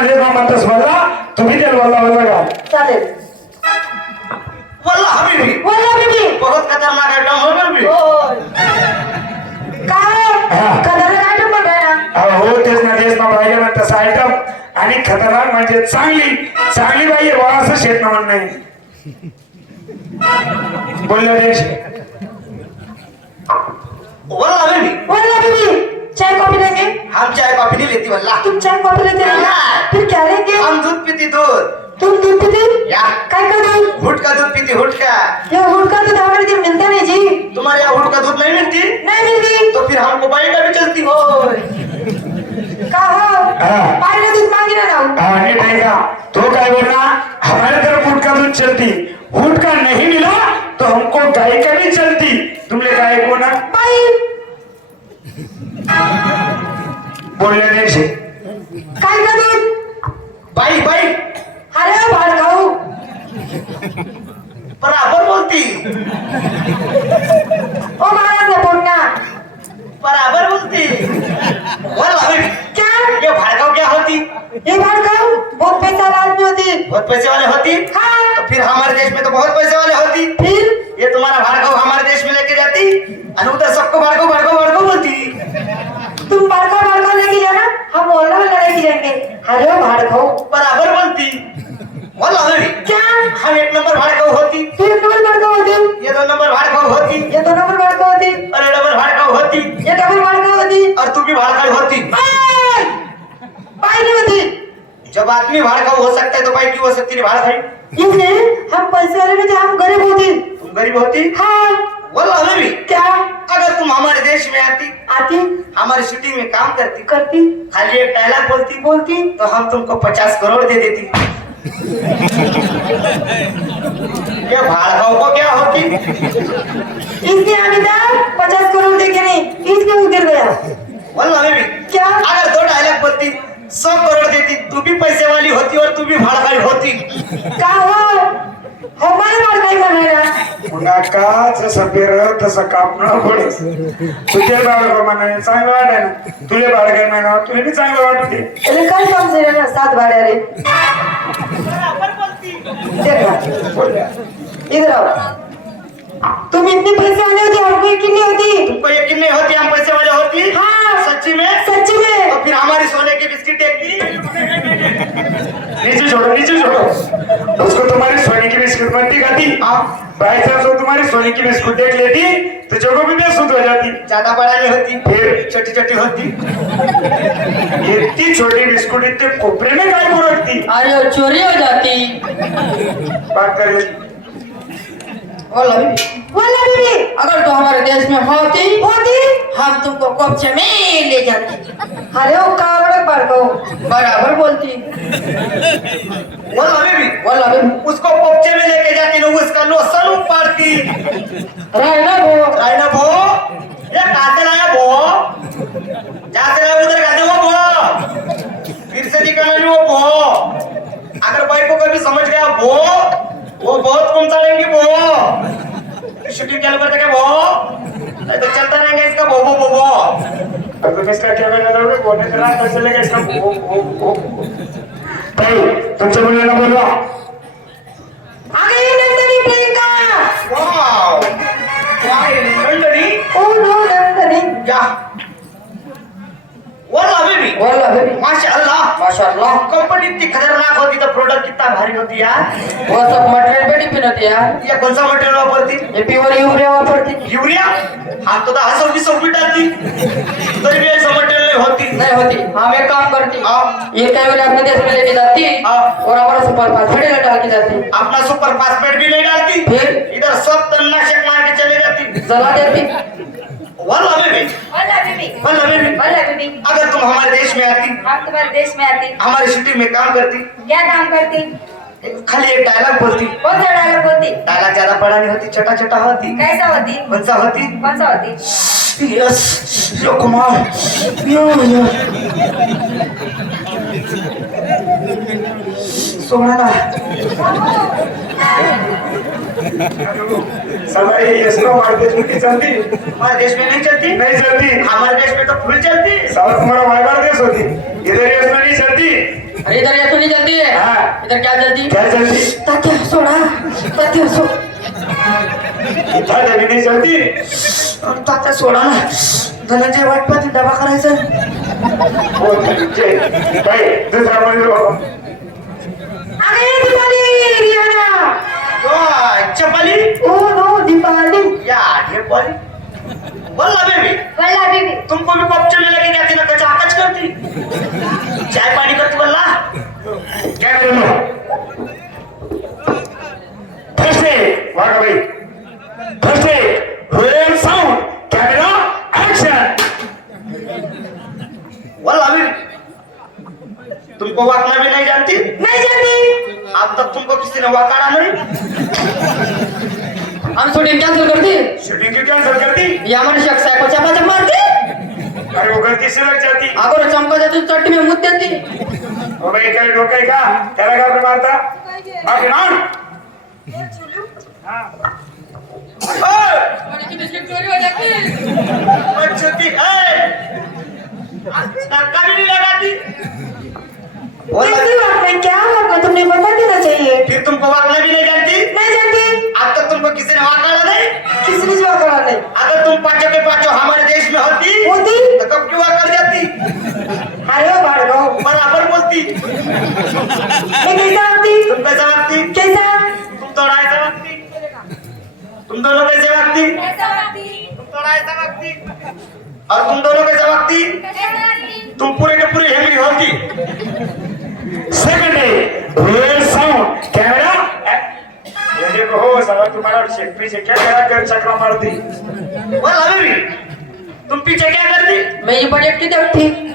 हे ना म्हणतस मला तुम्ही त्याला वल्ला वल्ला घ्या चालेल. वल्ला हबीबी वल्ला बीबी परत कथा मागायला काय? खतरनाक आयटम बघायला. हो तेच ना तेच ना ना तसं आयटम आणि खतरनाक म्हणजे चांगली. चांगली बाई आहे असं शेत ना म्हणणं बोललो रेश बीबी वल्ला बीबी लेती वल्ला तुम चाय कॉफ़ी लेते रहेंगे हाँ। फिर क्या लेंगे हम दूध पीती दूध। तुम दूध पीते? या। काय का दूध हुट का दूध पीती हुट का ये हुड़का दूध हमारे दिन मिलता नहीं जी। तुम्हारे यहाँ हुट का दूध नहीं मिलती? नहीं मिलती। तो फिर हमको बाई का भी चलती हो। का हो हाँ। पानी दूध मांगी ना लाऊं हाँ नीट है का तो काय बोलना? हमारे तरफ़ ऊँट का दूध चलती। ऊँट का नहीं मिला तो हमको गाय का भी चलती। तुमने गाय को ना काय बाई बाई। अरे बराबर बोलती। ओ महाराज ने. बोलना बराबर बोलती। वल्ला हबीबी क्या? ये भाड़गांव क्या होती? ये भाड़ बहुत पैसा वाला आदमी होती। बहुत पैसे वाले होती? हाँ। तो फिर हमारे देश में तो बहुत पैसे वाले होती फिर ये तुम्हारा भाड़गांव हमारे देश में लेके जाती और उधर सबको भाड़गांव भाड़गांव भाड़गांव बोलती तुम बड़का बड़का लेके जाना हम मोहल्ला में लड़ाई की जाएँगे अरे भाड़ खाऊ बराबर बोलती वल्ला हबीबी क्या हम एक नंबर भाड़गांव होती फिर डबल बड़का होती ये दो नंबर भाड़गांव होती ये दो नंबर बड़का होती और ये डबल भाड़गांव होती ये डबल बड़का होती और तू भी भाड़गांव होती आय! बाई नहीं जब आदमी भाड़गांव हो सकता है तो भाई क्यों हो सकती है भाड़ भाई इसलिए हम पैसे वाले में थे हम गरीब होती तुम गरीब होती? हाँ। वल्ला हबीबी क्या? अगर तुम हमारे देश में आती आती? हमारी सिटी में काम करती करती। खाली एक डायलॉग बोलती बोलती। तो हम तुमको पचास करोड़ दे देती। ये भाड़गांव को क्या होती? इसने अमिताभ पचास करोड़ देखे नहीं इसके उधर गया। वल्ला बेबी क्या? अगर दो डायलॉग बोलती सब करोड़ देती तुम्ही पैसेवाली होती और तुम्ही भाडकाई होती। का हो? हो मला भाडकाई म्हणायला पुन्हा का तसं कापणं तुझे चांगलं वाटायला तुझे बाळग म्हणा तुला बी चांगलं वाटते अरे काय काम झालं ना सात भाड्या रे. इधर आओ तुम इतने पैसे वाले होते हमको यकीन नहीं होती. तुमको यकीन नहीं होती हम पैसे वाले होती? हाँ. सोने की नीचे छोड़ो नीचे छोड़ो। उसको तुम्हारी सोने की बिस्कुट बनती खाती। हाँ। बाई चांस वो तुम्हारी सोने की बिस्कुट देख लेती तो जगह भी बेसुध हो जाती। ज़्यादा बड़ा नहीं होती फिर? छोटी छोटी होती। इतनी छोटी बिस्कुट इतने कोपरे में काय को रखती। अरे चोरी हो जाती। बात कर बीबी। बोला बीबी। अगर तो हमारे देश में होती होती? हम तुमको कब्जे में ले जाते। अरे वो कावड़ पर को बराबर बोलती। बोला बीबी। बोला। बीबी उसको कब्जे में लेके जाती ना उसका लोसन उपाड़ती रहना वो तुम इसका क्या करना था बोलने चला चलेगा इसका तुमच्या मुलांना बोलवा. माशाअल्लाह माशाल्लाह। कंपनी इतनी खतरनाक होती तो प्रोडक्ट कितना भारी होती यार। वो सब मटेरियल पे डिपेंड होती है यार। ये कौन सा मटेरियल वापरती? ये प्योर यूरिया वापरती। यूरिया हाँ तो दहा सौ बीस रुपये डालती तरी भी ऐसा मटेरियल नहीं होती। नहीं होती। हम एक काम करती। हाँ। ये केवल अपने देश में लेके जाती। हाँ। और हमारा सुपर फास्फेट डाल के जाती। अपना सुपर फास्फेट भी नहीं डालती। फिर? इधर सब तन्नाशक मार के चले जाती। जला देती। वाला बेबी बोला बीबी वाला बेबी बोला बीबी अगर तुम हमारे देश में आती हम तुम्हारे देश में आती। हमारी सिटी में काम करती क्या काम करती? खाली एक डायलॉग बोलती। कौन सा डायलॉग बोलती? डायलॉग ज़्यादा बड़ा नहीं होती छोटा छोटा होती। कैसा होती? कौन सा होती? कौन सा होती? यस यो कुमार। यो यो। सोना सवाई यस नो हमारे देश में नहीं चलती हमारे देश में नहीं चलती? नहीं चलती. हमारे देश में तो फुल चलती. सारा तुम्हारा वाइबार देश होती. इधर यस में नहीं चलती. अरे इधर यस में नहीं चलती? है. इधर क्या चलती? क्या चलती? ताते हंसो ना ताते हंसो इधर नहीं चलती. ताते सोडा। धनंजय धनंजय वाटपाती दबा करायचा हो बाई दुसरा मंदिर अरे दिवाळी रियाना. चपाली ओ नो दीपाली या ढेपाली बोला बेबी बोला बेबी तुमको भी तिनं वाकाडा नाही आम्ही शूटिंग कॅन्सल करते. शूटिंग की कॅन्सल करते. या मनुष्याक सायको चपा चप मारते. अरे वो गलती से लग जाती अगर चमका जाती चट्टी में मुद्दे दी और भाई काय डोके का? त्याला का बरं मारता? बाकी ना हां. सरकारी लगाती कैसी बात है। क्या होगा तुमने बता देना चाहिए। फिर तुमको वाकना भी नहीं जानती? नहीं जानती। अब तक तुमको किसी ने वाकाना नहीं? किसने जवाब करा नहीं। अगर तुम पाँचों के पाँचों हमारे देश में होती होती। तो कब क्यों वाकर जाती? अरे ओ भार्गव बराबर बोलती। मैं कैसा आती? तुम कैसे वागती कैसा? तुम थोड़ा ऐसा वागती तुम दोनों कैसे कैसा बाती तुम थोड़ा ऐसा वागती और तुम दोनों कैसे वागती तुम पूरे के पूरे हेमी होती। रोयल साउंड कैमरा ये देखो हो साला तुम्हारा पीछे क्या करा कर चक्रा मारती बोला बेबी तुम पीछे क्या करती मेरी ये बजट की देखती